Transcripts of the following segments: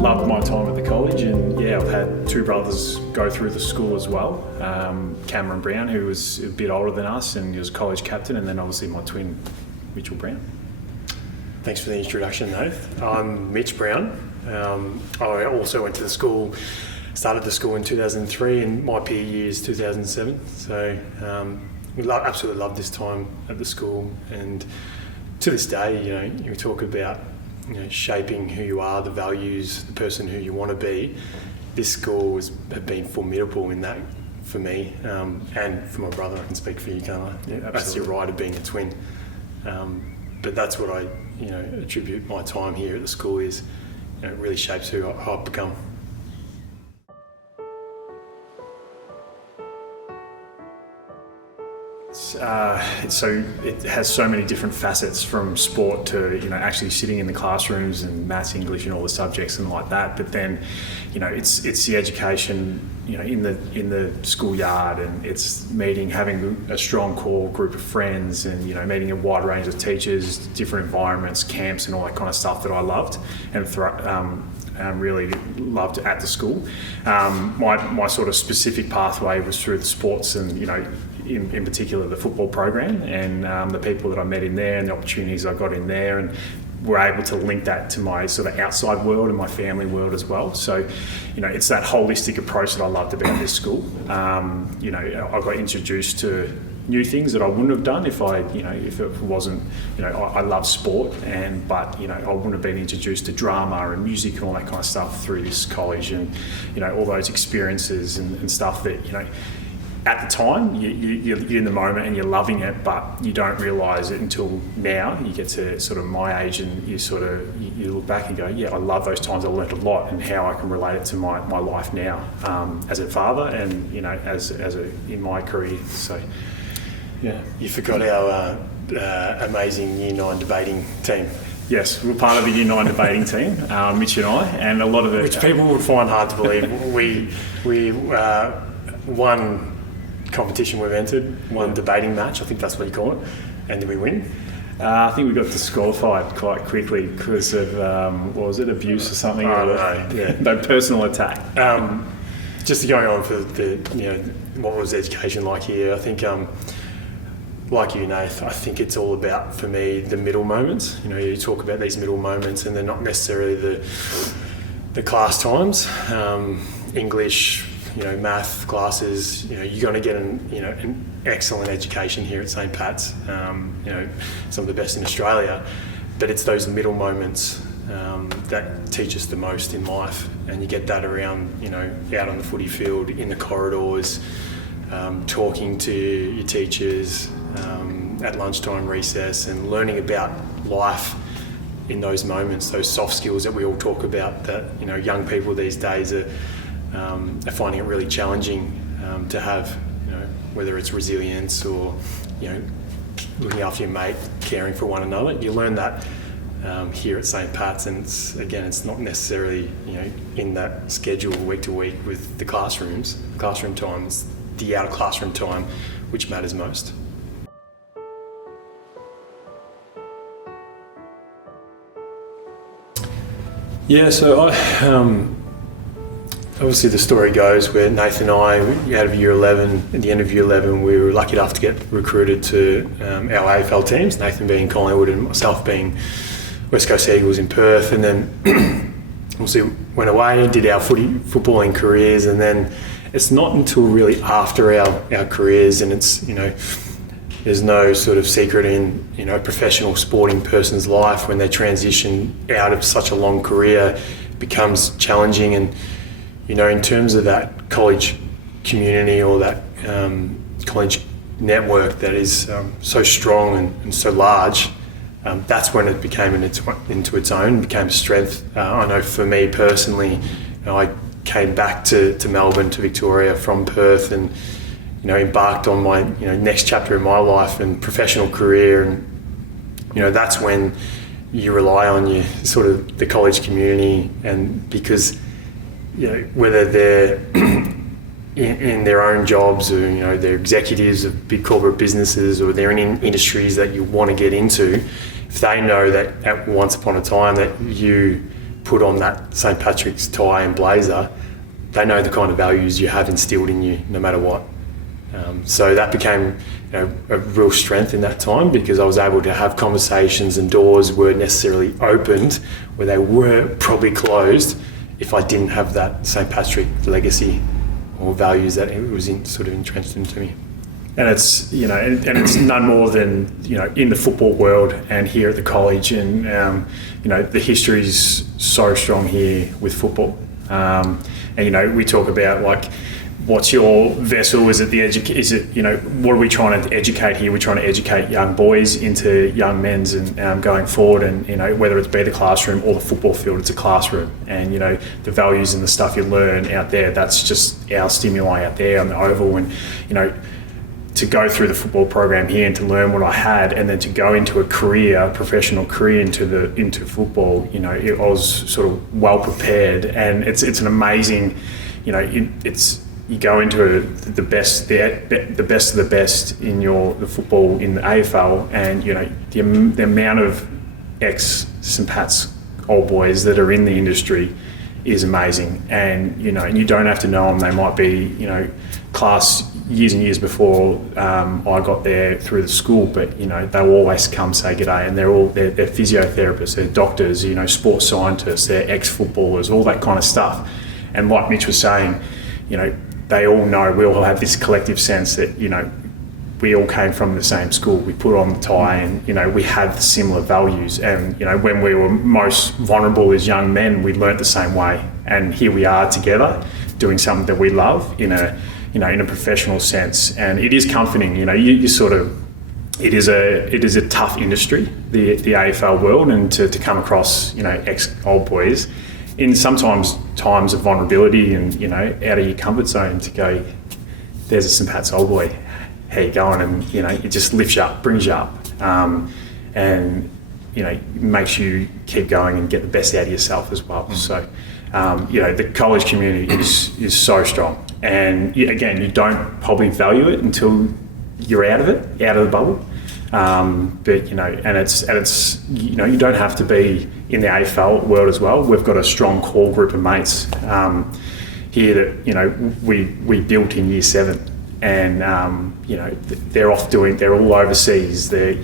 loved my time at the college, and yeah, I've had two brothers go through the school as well. Cameron Brown, who was a bit older than us, and he was college captain, and then obviously my twin, Mitchell Brown. Thanks for the introduction, Nath. I'm Mitch Brown. I also went to the school, started the school in 2003, and my PE year is 2007. So absolutely love this time at the school, and to this day, you talk about shaping who you are, the values, the person who you want to be. This school has been formidable in that for me, and for my brother. I can speak for you, can't I? Yeah, that's your right of being a twin. But that's what I attribute my time here at the school is. It really shapes who I've become. So it has so many different facets, from sport to actually sitting in the classrooms and maths, English, and all the subjects and like that. But then, it's the education, in the schoolyard, and it's having a strong core group of friends, and meeting a wide range of teachers, different environments, camps, and all that kind of stuff that I loved and really loved at the school. My sort of specific pathway was through the sports, and in particular the football program, and the people that I met in there and the opportunities I got in there, and were able to link that to my sort of outside world and my family world as well. So, it's that holistic approach that I loved about this school. I got introduced to new things that I wouldn't have done if it wasn't, I love sport, but I wouldn't have been introduced to drama and music and all that kind of stuff through this college, and all those experiences and stuff that at the time you're in the moment and you're loving it, but you don't realise it until now. You get to sort of my age, and you look back and go, yeah, I love those times. I learnt a lot, and how I can relate it to my life now, as a father, and as in my career. So. Yeah, you forgot our amazing Year 9 debating team. Yes, we're part of the Year 9 debating team, Mitch and I, and a lot of it... Which people would find hard to believe. We won competition we've entered, one debating match, I think that's what you call it, and did we win? I think we got disqualified quite quickly because of, what was it, abuse or something? I don't know. Yeah. No personal attack. Just going on for what was education like here, I think... like you, Nath, I think it's all about, for me, the middle moments. You talk about these middle moments, and they're not necessarily the class times. English, math classes. You're going to get an excellent education here at St. Pat's. Some of the best in Australia. But it's those middle moments that teach us the most in life, and you get that around, out on the footy field, in the corridors, talking to your teachers. At lunchtime, recess, and learning about life in those moments, those soft skills that we all talk about, that young people these days are finding it really challenging to have, whether it's resilience or looking after your mate, caring for one another. You learn that here at St. Pat's, and it's not necessarily in that schedule week to week with the classroom time. It's the out of classroom time which matters most. Yeah, so obviously the story goes where Nathan and I, out of year 11, at the end of year 11, we were lucky enough to get recruited to our AFL teams, Nathan being Collingwood and myself being West Coast Eagles in Perth, and then obviously went away and did our footballing careers, and then it's not until really after our careers, and it's, there's no sort of secret in, a professional sporting person's life, when they transition out of such a long career, it becomes challenging. And, in terms of that college community, or that college network that is so strong and so large, that's when it became into its own, became a strength. I know for me personally, I came back to Melbourne, to Victoria from Perth, and embarked on my next chapter in my life and professional career, and that's when you rely on your sort of the college community, and because whether they're in their own jobs, or they're executives of big corporate businesses, or they're in industries that you want to get into, if they know that at once upon a time that you put on that St. Patrick's tie and blazer, they know the kind of values you have instilled in you no matter what. So that became a real strength in that time, because I was able to have conversations and doors weren't necessarily opened where they were probably closed if I didn't have that St. Patrick legacy or values that it was sort of entrenched into me. And it's and it's none more than in the football world and here at the college, and the history's so strong here with football. And we talk about like, what's your vessel? Is it what are we trying to educate here? We're trying to educate young boys into young men's and going forward, and whether it's be the classroom or the football field, it's a classroom, and the values and the stuff you learn out there, that's just our stimuli out there on the oval. And to go through the football program here and to learn what I had, and then to go into a professional career into football, I was sort of well prepared, and it's an amazing, you go into the best of the best in the football in the AFL, and the amount of ex St. Pat's old boys that are in the industry is amazing, and you don't have to know them. They might be class years and years before I got there through the school, but they'll always come say g'day, and they're physiotherapists, they're doctors, sports scientists, they're ex-footballers, all that kind of stuff. And like Mitch was saying, they all know, we all have this collective sense that we all came from the same school. We put on the tie, and we have similar values, and when we were most vulnerable as young men, we learnt the same way, and here we are together doing something that we love in a professional sense. And it is comforting. It is a tough industry, the AFL world, and to come across ex old boys in sometimes times of vulnerability and out of your comfort zone, to go, there's a St. Pat's old boy, how you going? And it just lifts you up, brings you up, and makes you keep going and get the best out of yourself as well. So the college community is so strong, and again, you don't probably value it until you're out of the bubble. But it's you don't have to be in the AFL world as well. We've got a strong core group of mates here that we built in year 7, and they're all overseas. They're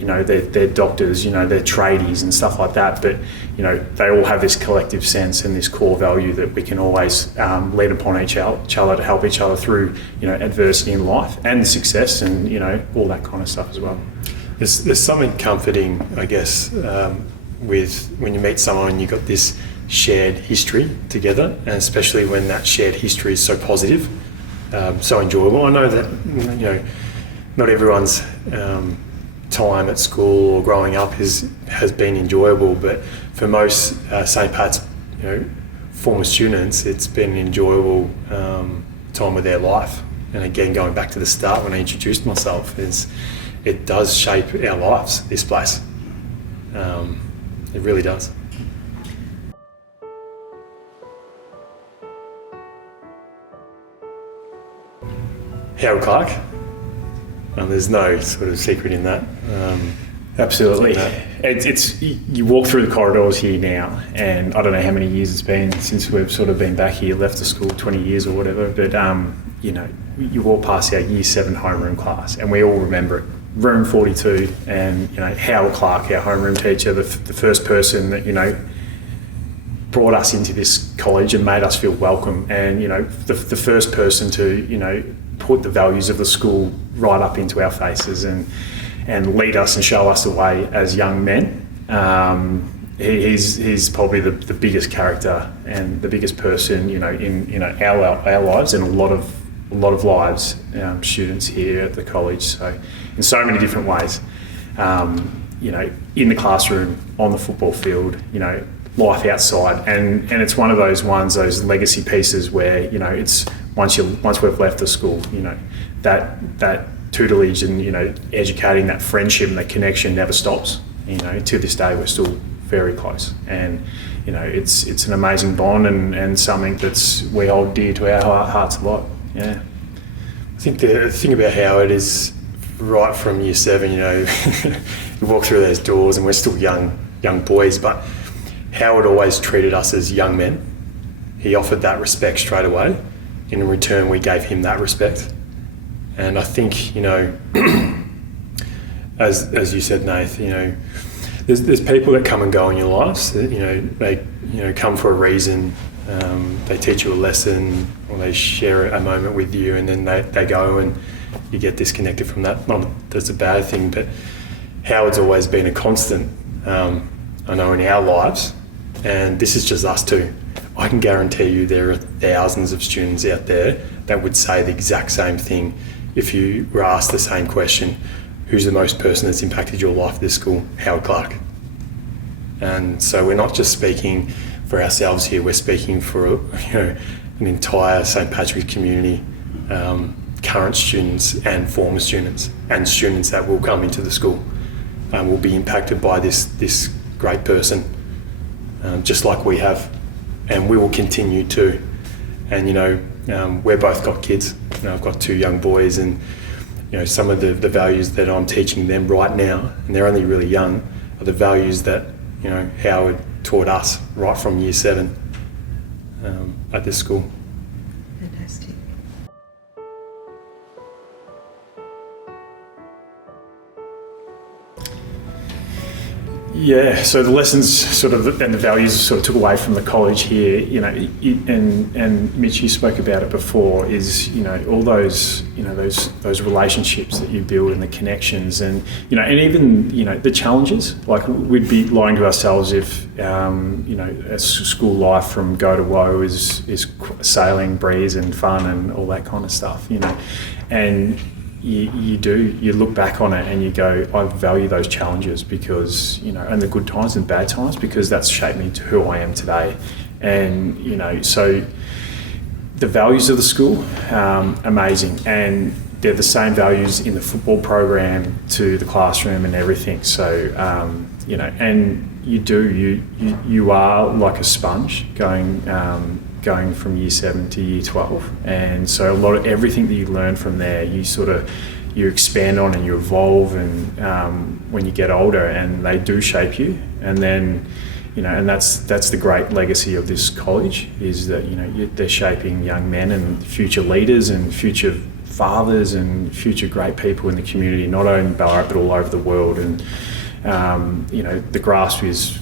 doctors, they're tradies and stuff like that. But they all have this collective sense and this core value that we can always lean upon each other to help each other through adversity in life and success, and all that kind of stuff as well. There's something comforting, I guess, with when you meet someone and you've got this shared history together, and especially when that shared history is so positive, so enjoyable. I know that not everyone's time at school or growing up has been enjoyable, but for most St. Pat's former students, it's been an enjoyable time of their life. And again, going back to the start when I introduced myself, it does shape our lives, this place. It really does. Howard Clark. There's no sort of secret in that. Absolutely. It's you walk through the corridors here now, and I don't know how many years it's been since we've sort of been back here, left the school, 20 years or whatever, but you walk past our year 7 homeroom class, and we all remember it. Room 42, and Howard Clark, our homeroom teacher, the first person that brought us into this college and made us feel welcome, and the first person to put the values of the school right up into our faces and lead us and show us the way as young men. He's probably the biggest character and the biggest person in our lives, and a lot of lives, students here at the college. So in so many different ways, in the classroom, on the football field, life outside, and it's one of those legacy pieces where it's once we've left the school, that tutelage and educating, that friendship and that connection never stops. To this day we're still very close, and it's an amazing bond and something we hold dear to our hearts a lot. Yeah, I think the thing about Howard is, right from year 7, we walk through those doors and we're still young boys, but Howard always treated us as young men. He offered that respect straight away. In return, we gave him that respect. And I think, as you said, Nath, there's people that come and go in your lives. They come for a reason. They teach you a lesson, or they share a moment with you, and then they go, and you get disconnected from that. Not that's a bad thing, but Howard's always been a constant. I know in our lives, and this is just us two. I can guarantee you there are thousands of students out there that would say the exact same thing if you were asked the same question. Who's the most person that's impacted your life at this school? Howard Clark. And so we're not just speaking for ourselves here, we're speaking for an entire St. Patrick's community, current students and former students, and students that will come into the school will be impacted by this great person, just like we have, and we will continue to. And we've both got kids. I've got two young boys, and some of the values that I'm teaching them right now, and they're only really young, are the values that Howard taught us right from year 7 at this school. Fantastic. Yeah, so the lessons and the values took away from the college here, and Mitch, you spoke about it before, is, all those relationships that you build and the connections and even, the challenges. Like, we'd be lying to ourselves if, a school life from go to woe is sailing, breeze and fun and all that kind of stuff, and you look back on it and you go, I value those challenges because, and the good times and bad times, because that's shaped me to who I am today. And, so the values of the school, amazing. And they're the same values in the football program to the classroom and everything. So, and you are like a sponge going from year 7 to year 12, and so a lot of everything that you learn from there, you expand on and you evolve, and when you get older, and they do shape you, and then and that's the great legacy of this college, is that they're shaping young men and future leaders and future fathers and future great people in the community, not only in Ballarat but all over the world. And the grasp is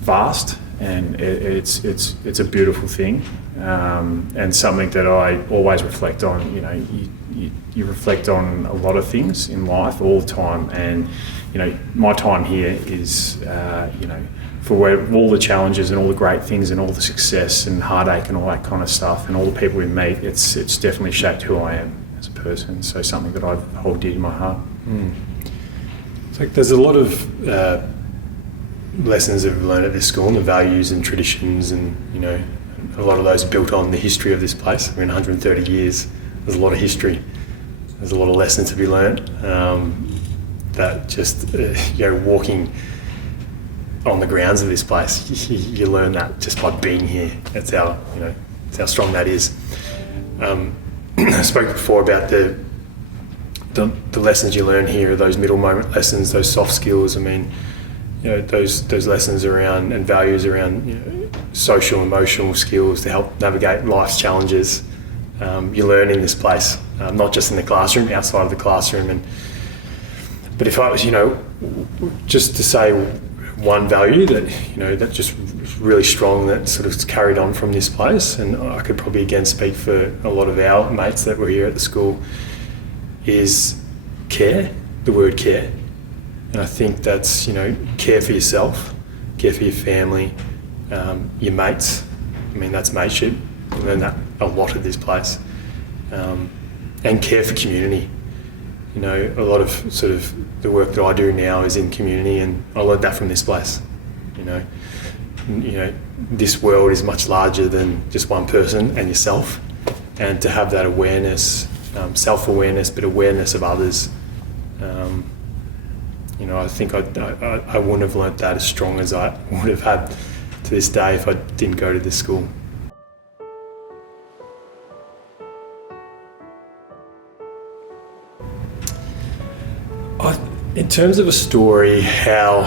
vast. And it's a beautiful thing, and something that I always reflect on. You reflect on a lot of things in life all the time, and my time here is for all the challenges and all the great things and all the success and heartache and all that kind of stuff and all the people we meet. It's definitely shaped who I am as a person. So something that I hold dear to my heart. So there's a lot of lessons that we've learned at this school, and the values and traditions, and a lot of those are built on the history of this place. We're in 130 years. There's a lot of history. There's a lot of lessons to be learned. That just walking on the grounds of this place, you learn that just by being here. That's how strong that is. I spoke before about the lessons you learn here, those middle moment lessons, those soft skills. I mean, those lessons around and values around social, emotional skills to help navigate life's challenges. You learn in this place, not just in the classroom, outside of the classroom. But if I was, just to say one value that that just really strong, that sort of carried on from this place, and I could probably again speak for a lot of our mates that were here at the school, is care. The word care. And I think that's, care for yourself, care for your family, your mates. I mean, that's mateship. You learn that a lot at this place. And care for community. A lot of sort of the work that I do now is in community, and I learned that from this place. This world is much larger than just one person and yourself. And to have that awareness, self-awareness, but awareness of others, I think I wouldn't have learnt that as strong as I would have had to this day if I didn't go to this school. In terms of a story, how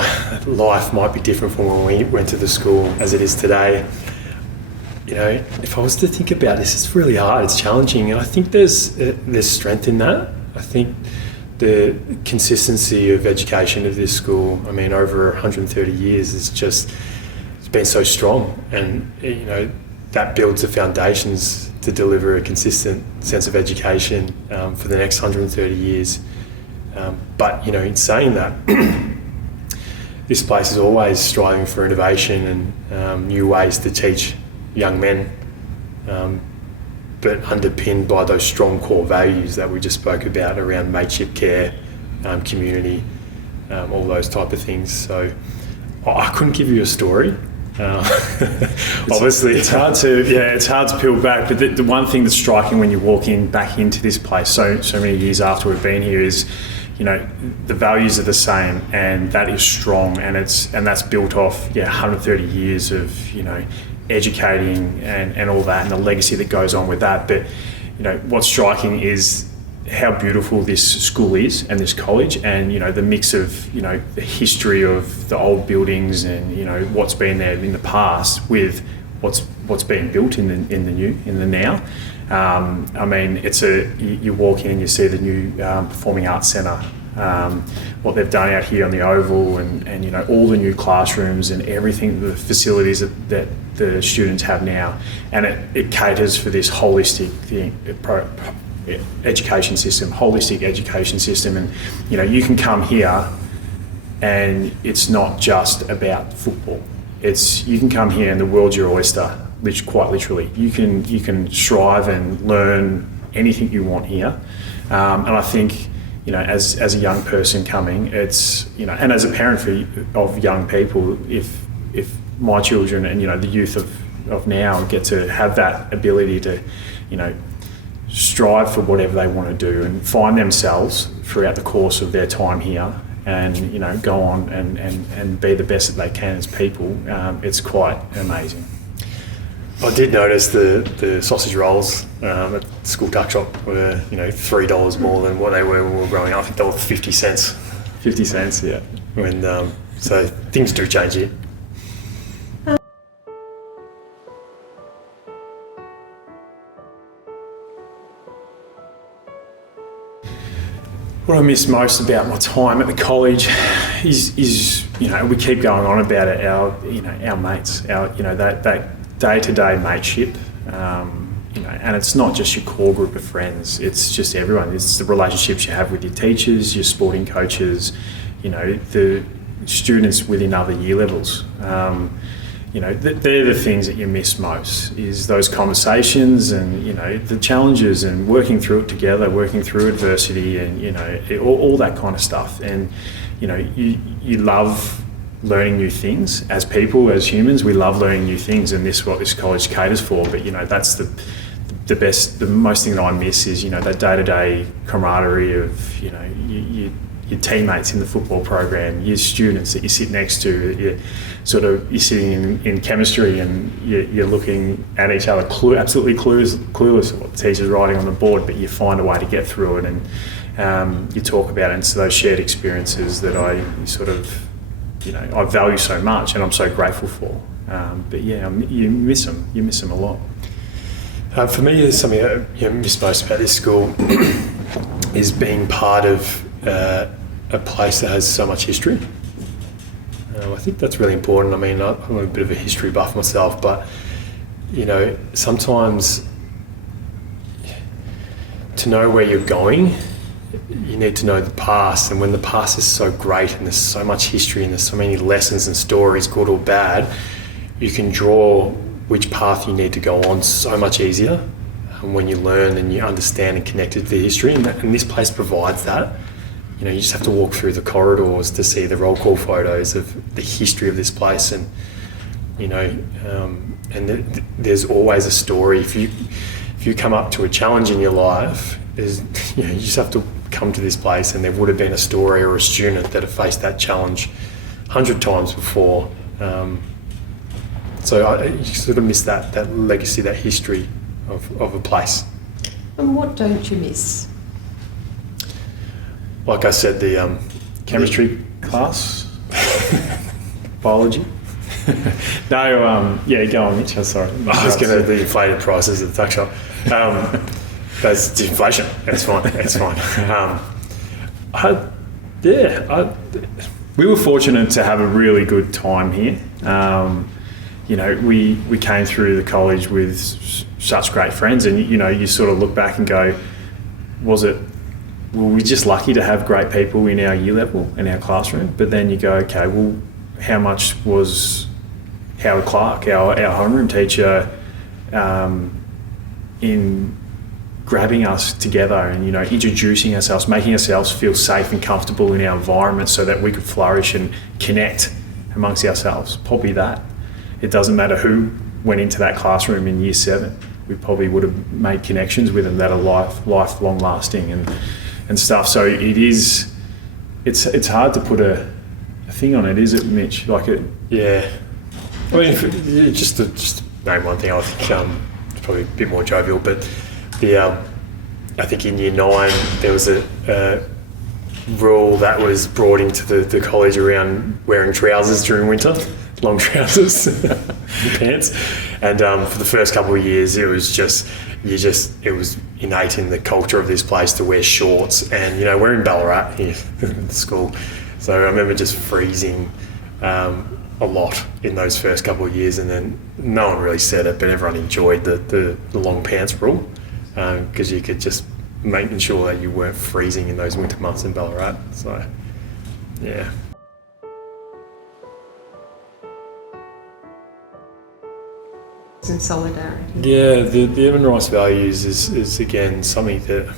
life might be different from when we went to the school as it is today, if I was to think about this, it's really hard, it's challenging, and I think there's strength in that. I think the consistency of education of this school, over 130 years, it's been so strong, and that builds the foundations to deliver a consistent sense of education for the next 130 years. But in saying that, this place is always striving for innovation and new ways to teach young men, but underpinned by those strong core values that we just spoke about around mateship, care, community, all those type of things. So I couldn't give you a story. Obviously, it's hard to peel back. But the one thing that's striking when you walk back into this place, so many years after we've been here, is the values are the same, and that is strong, and that's built off 130 years of educating and all that, and the legacy that goes on with that. But what's striking is how beautiful this school is and this college, and the mix of the history of the old buildings and what's been there in the past with what's being built in the now. You walk in and you see the new Performing Arts Centre, what they've done out here on the Oval, and all the new classrooms and everything, the facilities that the students have now, and it caters for this holistic education system, and you can come here and it's not just about football. You can come here and the world's your oyster, which quite literally. You can strive and learn anything you want here, and I think as a young person coming, it's and as a parent of young people, if my children and the youth of now get to have that ability to strive for whatever they want to do and find themselves throughout the course of their time here, and go on and be the best that they can as people, it's quite amazing. I did notice the sausage rolls at the school tuck shop were $3 more than what they were when we were growing up. I think they were 50 cents. 50 cents, yeah. So things do change here. What I miss most about my time at the college is we keep going on about it, our mates, that day-to-day mateship, and it's not just your core group of friends, it's just everyone. It's the relationships you have with your teachers, your sporting coaches, the students within other year levels. They're the things that you miss most, is those conversations and, the challenges and working through it together, working through adversity and, all that kind of stuff. And, you love learning new things. As people, as humans, we love learning new things, and this is what this college caters for. But, that's the most thing that I miss is, that day-to-day camaraderie of, your teammates in the football program, your students that you sit next to, you're sitting in chemistry and you're looking at each other, absolutely clueless of what the teacher's writing on the board, but you find a way to get through it, and you talk about it. And so those shared experiences that I I value so much and I'm so grateful for. But you miss them a lot. For me, there's something I miss most about this school is being part of a place that has so much history. I think that's really important. I'm a bit of a history buff myself, but sometimes to know where you're going, you need to know the past. And when the past is so great and there's so much history and there's so many lessons and stories, good or bad, you can draw which path you need to go on so much easier when you learn and you understand and connect to the history. And this place provides that. You just have to walk through the corridors to see the roll call photos of the history of this place, and there's always a story. If you come up to a challenge in your life, you just have to come to this place, and there would have been a story or a student that have faced that challenge 100 times before. So you sort of miss that legacy, that history of a place. And what don't you miss? Like I said, chemistry class, biology. No, yeah, go on, Mitch. I'm sorry. I was going to the inflated prices at the tuck shop. That's inflation. That's fine. That's fine. We were fortunate to have a really good time here. You know, we came through the college with such great friends, and you know, you sort of look back and go, were we just lucky to have great people in our year level, in our classroom? But then you go, okay, well, how much was Howard Clark, our homeroom teacher, in grabbing us together and, you know, introducing ourselves, making ourselves feel safe and comfortable in our environment so that we could flourish and connect amongst ourselves? Probably that. It doesn't matter who went into that classroom in year 7. We probably would have made connections with them that are lifelong lasting and stuff. So it's hard to put a thing on it, is it, Mitch? Yeah. I mean, just to name one thing, I think it's probably a bit more jovial, but I think in year 9 there was a rule that was brought into the college around wearing trousers during winter, long trousers, pants, and for the first couple of years it was innate in the culture of this place to wear shorts, and you know, we're in Ballarat here at the school, so I remember just freezing a lot in those first couple of years, and then no one really said it, but everyone enjoyed the long pants rule, because you could just making sure that you weren't freezing in those winter months in Ballarat. So, yeah. And solidarity. Yeah, the Edmund Rice values is again something that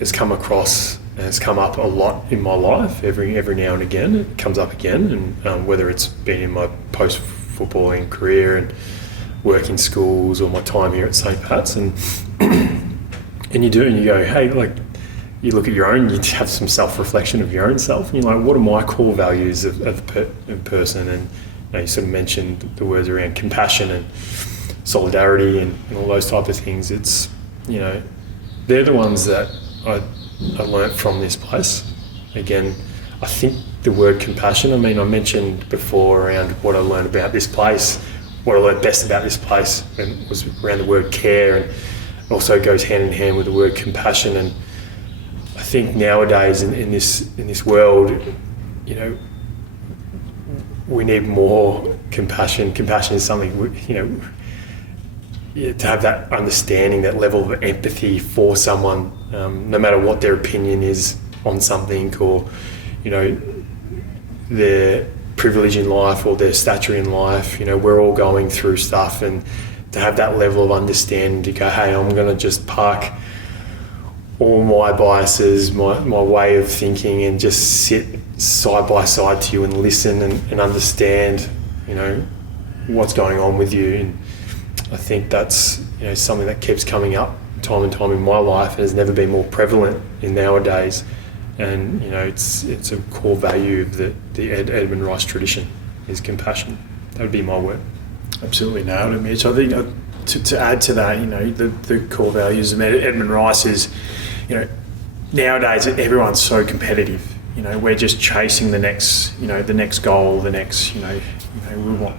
has come across and it's come up a lot in my life. Every now and again it comes up again, and whether it's been in my post-footballing career and work in schools or my time here at St. Pat's, and you do, and you go, hey, like, you look at your own, you have some self-reflection of your own self, and you're like, what are my core values of a person? And you know, you sort of mentioned the words around compassion and solidarity and all those type of things. It's, you know, they're the ones that I learnt from this place. Again, I think the word compassion, I mean, I mentioned before around what I learned about this place, what I learned best about this place, and was around the word care, and also goes hand in hand with the word compassion. And I think nowadays in this world, you know, we need more compassion. Compassion is something, you know, to have that understanding, that level of empathy for someone, no matter what their opinion is on something, or, you know, their privilege in life or their stature in life. You know, we're all going through stuff, and to have that level of understanding to go, hey, I'm going to just park all my biases, my way of thinking, and just sit side by side to you and listen and understand, you know, what's going on with you. And I think that's, you know, something that keeps coming up time and time in my life, and has never been more prevalent in nowadays. And, you know, it's a core value of the Edmund Rice tradition, is compassion. That would be my word. Absolutely nailed it, Mitch. I think to add to that, you know, the core values of Edmund Rice is, you know, nowadays everyone's so competitive. You know, we're just chasing the next goal, the next, you know, we want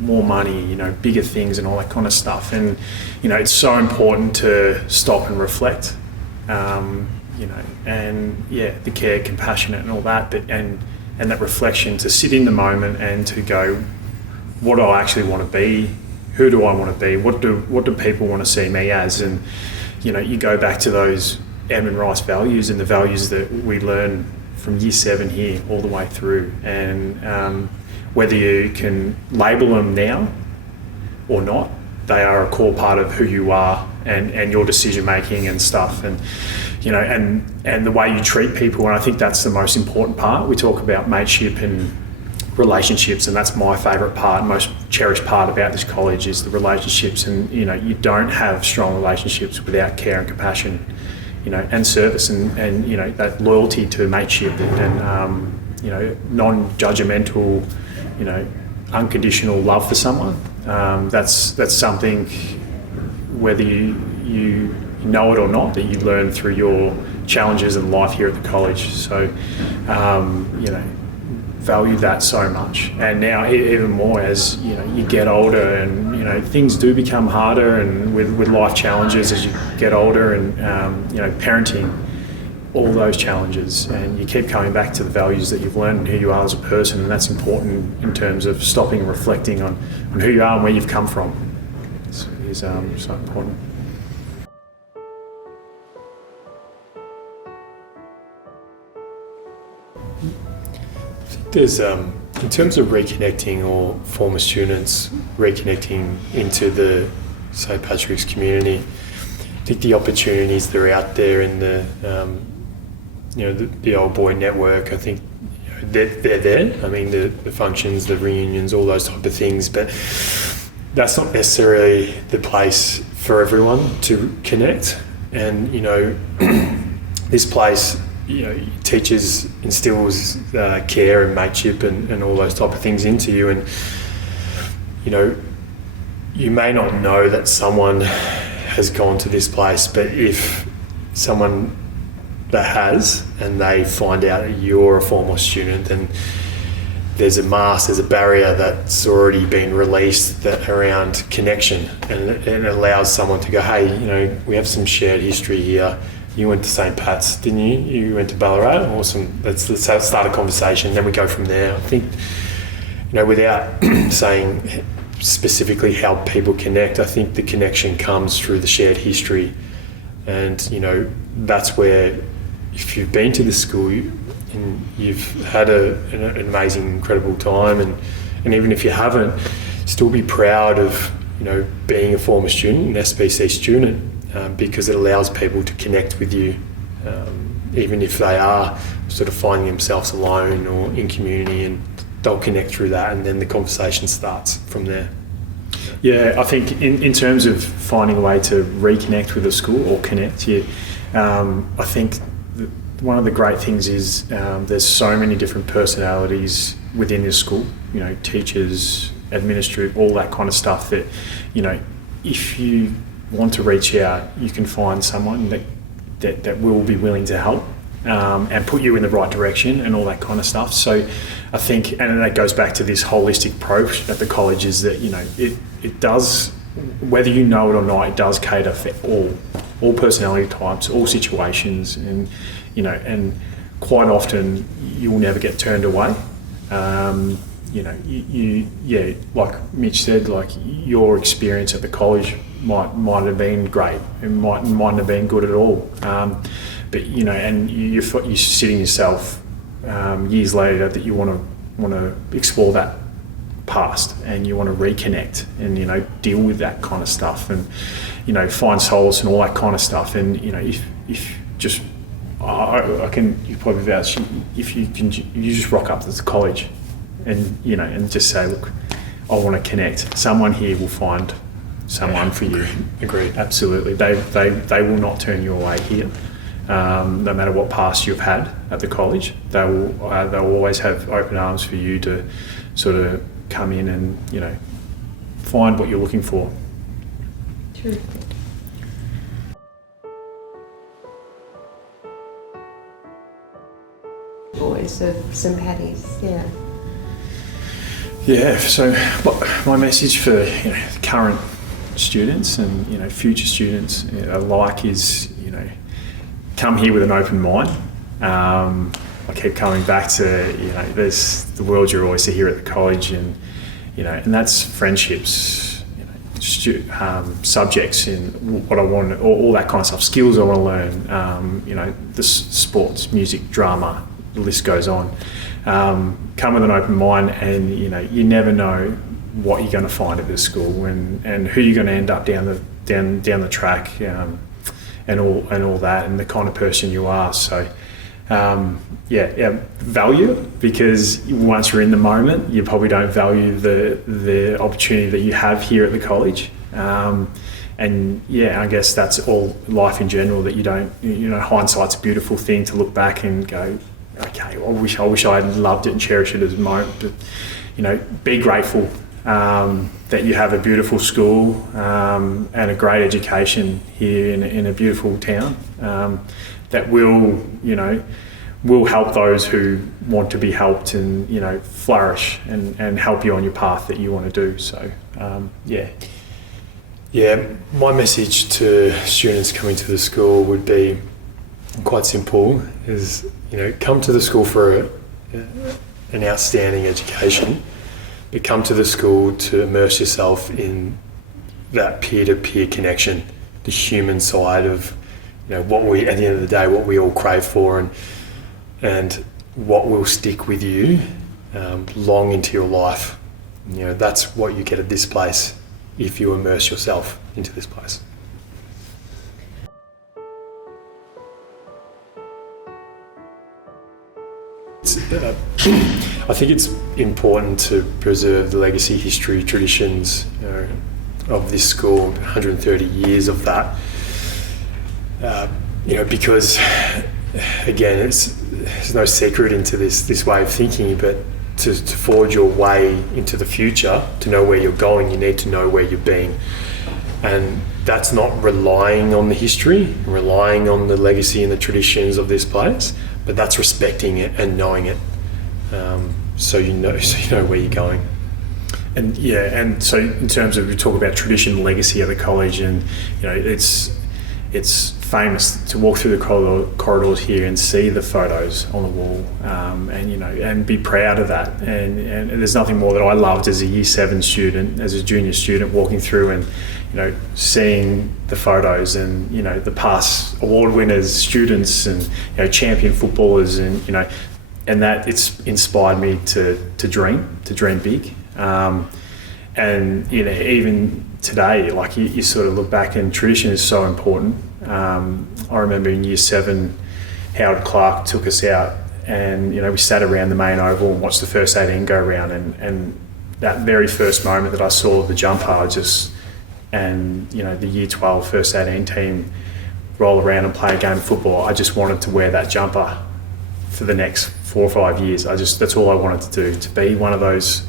more money, you know, bigger things and all that kind of stuff. And, you know, it's so important to stop and reflect, you know, and yeah, the care, compassionate and all that, but and that reflection, to sit in the moment and to go, what do I actually want to be? Who do I want to be? What do people want to see me as? And, you know, you go back to those Edmund Rice values and the values that we learn from year 7 here all the way through. And whether you can label them now or not, they are a core part of who you are and your decision making and stuff. And, you know, and the way you treat people. And I think that's the most important part. We talk about mateship and relationships, and that's my favourite part, most cherished part about this college, is the relationships. And, you know, you don't have strong relationships without care and compassion, you know, and service and you know, that loyalty to mateship and you know, non-judgmental, you know, unconditional love for someone. That's something, whether you know it or not, that you learn through your challenges in life here at the college. So, value that so much. And now even more as, you get older and, things do become harder, and with life challenges as you get older, and, parenting, all those challenges, and you keep coming back to the values that you've learned and who you are as a person, and that's important in terms of stopping and reflecting on who you are and where you've come from. Is so important. There's, in terms of reconnecting, or former students reconnecting into the St. Patrick's community, I think the opportunities that are out there in the old boy network, I think they're there. I mean, the functions, the reunions, all those type of things, but that's not necessarily the place for everyone to connect. And, this place, teaches, instills care and mateship and all those type of things into you. And, you may not know that someone has gone to this place, but if someone that has, and they find out that you're a former student, then there's a barrier that's already been released around connection, and it allows someone to go, hey, we have some shared history here. You went to St. Pat's, didn't you? You went to Ballarat. Awesome. Let's start a conversation. Then we go from there. I think, without saying specifically how people connect, I think the connection comes through the shared history. And, that's where, if you've been to the school and you've had an amazing, incredible time, and even if you haven't, still be proud of, being a former student, an SPC student, because it allows people to connect with you, even if they are sort of finding themselves alone or in community, and they'll connect through that, and then the conversation starts from there. Yeah, I think in terms of finding a way to reconnect with a school or connect, I think one of the great things is there's so many different personalities within this school, teachers, administrative, all that kind of stuff that, if you want to reach out, you can find someone that will be willing to help and put you in the right direction and all that kind of stuff. So I think, and that goes back to this holistic approach at the college, is that, it does, whether you know it or not, it does cater for all personality types, all situations, and, and quite often you'll never get turned away. Like Mitch said, like your experience at the college might have been great, it mightn't have been good at all, but and you're sitting yourself years later that you want to explore that past, and you want to reconnect and deal with that kind of stuff, and find solace and all that kind of stuff. And if just I can, you probably vouch, if you just rock up to the college and and just say, look, I want to connect, someone here will find someone for you. Agreed. Absolutely. They will not turn you away here, no matter what past you've had at the college. They'll always have open arms for you to sort of come in and find what you're looking for. True. Boys of St. Paddy's, yeah. Yeah, so my message for current students and future students alike is come here with an open mind. I keep coming back to there's the world's your oyster here at the college, and and that's friendships, subjects in what I want, all that kind of stuff, skills I want to learn, the sports, music, drama, the list goes on. Come with an open mind, and you never know what you're going to find at this school, and who you're going to end up down the track, and all that, and the kind of person you are. So value, because once you're in the moment, you probably don't value the opportunity that you have here at the college. And I guess that's all life in general, that you don't, hindsight's a beautiful thing to look back and go, okay, I wish I had loved it and cherished it as a moment, but be grateful that you have a beautiful school and a great education here in a beautiful town that will help those who want to be helped and flourish and help you on your path that you want to do. So Yeah, my message to students coming to the school would be quite simple: is come to the school for an outstanding education, but come to the school to immerse yourself in that peer-to-peer connection, the human side of what we, at the end of the day, what we all crave for, and what will stick with you long into your life. That's what you get at this place if you immerse yourself into this place. I think it's important to preserve the legacy, history, traditions of this school, 130 years of that. Because again, there's no secret into this way of thinking, but to forge your way into the future, to know where you're going, you need to know where you've been. And that's not relying on the history, relying on the legacy and the traditions of this place, but that's respecting it and knowing it. So you know where you're going. And so in terms of, we talk about tradition and legacy at the college, and it's famous to walk through the corridors here and see the photos on the wall, and be proud of that. And there's nothing more that I loved as a Year 7 student, as a junior student, walking through and seeing the photos and the past award winners, students, and champion footballers, and that it's inspired me to dream big. And even today, like you sort of look back, and tradition is so important. I remember in Year 7, Howard Clark took us out, and we sat around the main oval and watched the first 18 go around, and that very first moment that I saw the jumper, the Year 12 first 18 team roll around and play a game of football, I just wanted to wear that jumper for the next 4 or 5 years. That's all I wanted to do, to be one of those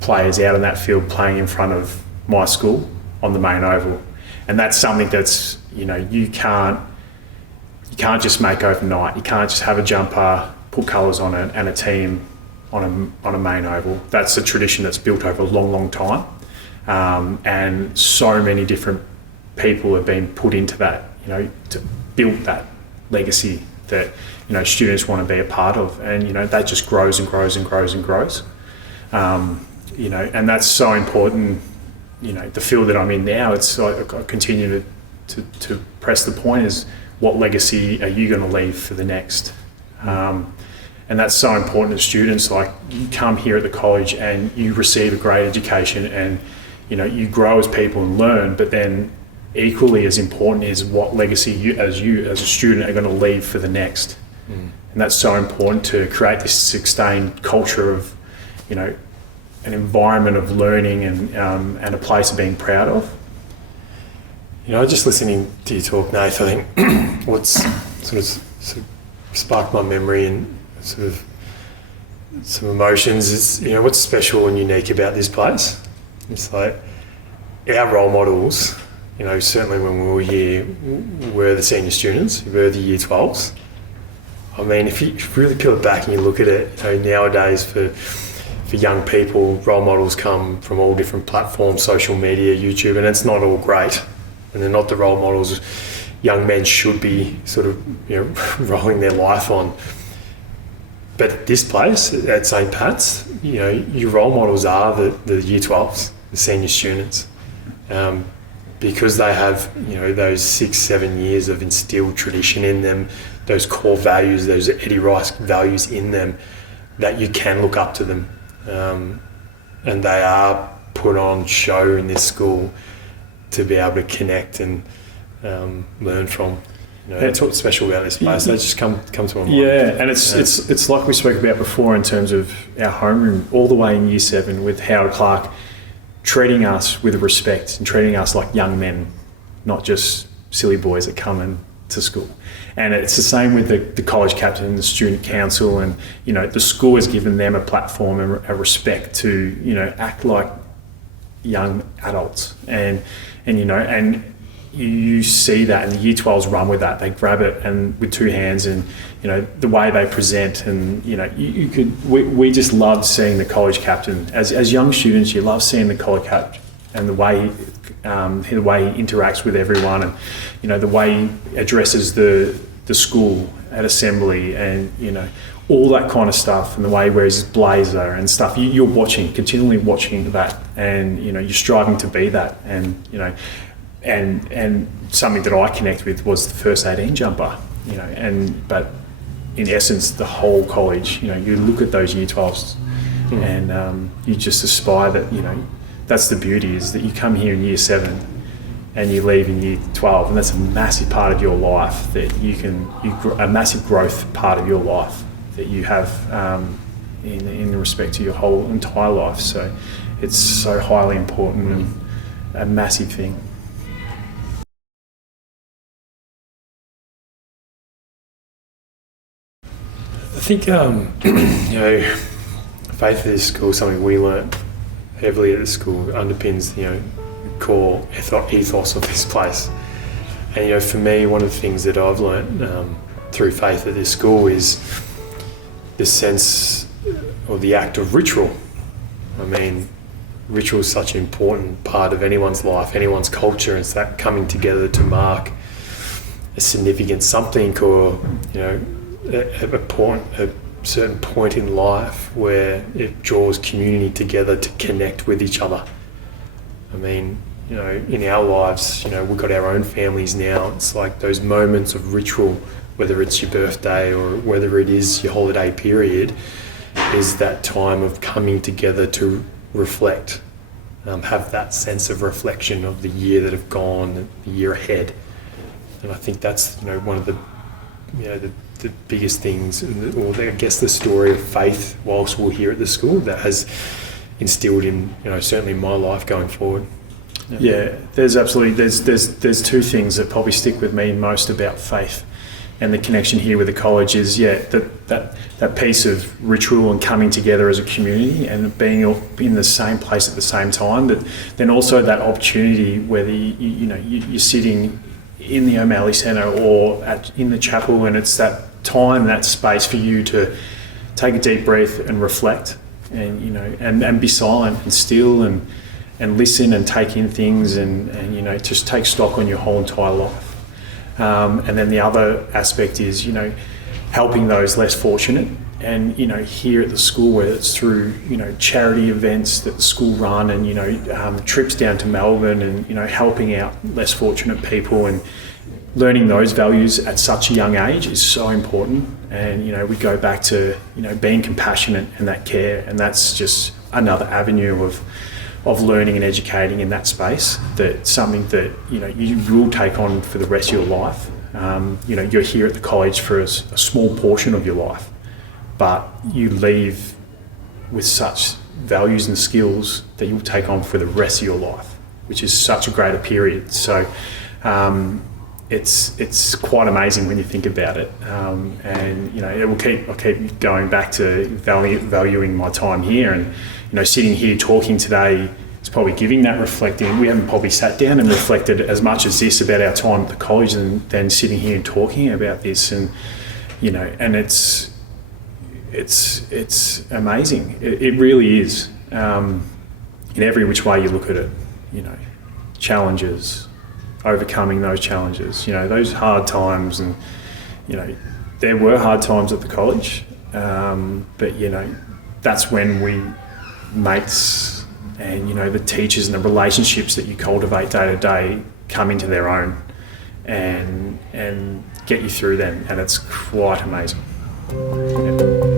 players out on that field playing in front of my school on the main oval. And that's something that's you can't just make overnight. You can't just have a jumper, put colours on it, and a team on a main oval. That's a tradition that's built over a long time, and so many different people have been put into that to build that legacy that students want to be a part of, and that just grows and grows and grows and grows. And that's so important. The field that I'm in now, I continue to press the point, is what legacy are you going to leave for the next? And that's so important to students. Like, you come here at the college and you receive a great education, and you grow as people and learn, but then equally as important is what legacy you as a student are going to leave for the next. And that's so important, to create this sustained culture of an environment of learning and a place of being proud of. Just listening to you talk, Nath, I think what's sort of sparked my memory and sort of some emotions is, what's special and unique about this place. It's like our role models, certainly when we were here, were the senior students, were the Year 12s. I mean, if you really peel it back and you look at it, nowadays for young people, role models come from all different platforms, social media, YouTube, and it's not all great. And they're not the role models young men should be sort of, rolling their life on. But at this place, at St. Pat's, your role models are the Year 12s, the senior students, because they have, those 6-7 years of instilled tradition in them, those core values, those Eddie Rice values in them, that you can look up to them. And they are put on show in this school to be able to connect and learn from. That's what's special about this place. They just come to my mind. Yeah, and it's like we spoke about before in terms of our homeroom, all the way in Year 7 with Howard Clark treating us with respect and treating us like young men, not just silly boys that come into school. And it's the same with the college captain and the student council, and the school has given them a platform and a respect to act like young adults, and you see that, and the year 12s run with that. They grab it and with two hands, and the way they present, and we just loved seeing the college captain as young students. You love seeing the college captain and the way he interacts with everyone, and the way he addresses the school at assembly, and all that kind of stuff, and the way he wears his blazer and stuff. You're continually watching that, and you're striving to be that, and something that I connect with was the first 18 jumper, but in essence the whole college, you look at those year 12s and you just aspire that, that's the beauty, is that you come here in year 7 and you leave in year 12, and that's a massive part of your life that a massive growth part of your life that you have in respect to your whole entire life. So it's so highly important and a massive thing. I think faith at this school is something we learnt heavily at the school. Underpins core ethos of this place. And for me, one of the things that I've learnt through faith at this school is the sense or the act of ritual. I mean, ritual is such an important part of anyone's life, anyone's culture. It's that coming together to mark a significant something, or a certain point in life where it draws community together to connect with each other. I mean, in our lives, we've got our own families now. It's like those moments of ritual, whether it's your birthday or whether it is your holiday period, is that time of coming together to reflect, have that sense of reflection of the year that have gone, the year ahead. And I think that's one of the biggest things, or I guess the story of faith whilst we're here at the school that has instilled in certainly my life going forward. Yeah, there's two things that probably stick with me most about faith and the connection here with the college is that piece of ritual and coming together as a community and being in the same place at the same time, but then also that opportunity whether you're sitting in the O'Malley Centre or in the chapel, and it's that time, that space for you to take a deep breath and reflect and be silent and still and listen and take in things and just take stock on your whole entire life. And then the other aspect is, helping those less fortunate. And, here at the school, whether it's through, charity events that the school run and, trips down to Melbourne and, helping out less fortunate people and learning those values at such a young age is so important. And, we go back to, being compassionate and that care. And that's just another avenue of learning and educating in that space. That's something that, you will take on for the rest of your life. You're here at the college for a small portion of your life, but you leave with such values and skills that you'll take on for the rest of your life, which is such a greater period. So it's quite amazing when you think about it. And I'll keep going back to valuing my time here, and sitting here talking today, it's probably giving that reflecting. We haven't probably sat down and reflected as much as this about our time at the college, and then sitting here and talking about this, and and it's amazing. It really is, in every which way you look at it. Challenges, overcoming those challenges. Those hard times, and there were hard times at the college, but that's when we mates and the teachers and the relationships that you cultivate day to day come into their own and get you through them, and it's quite amazing. Yeah.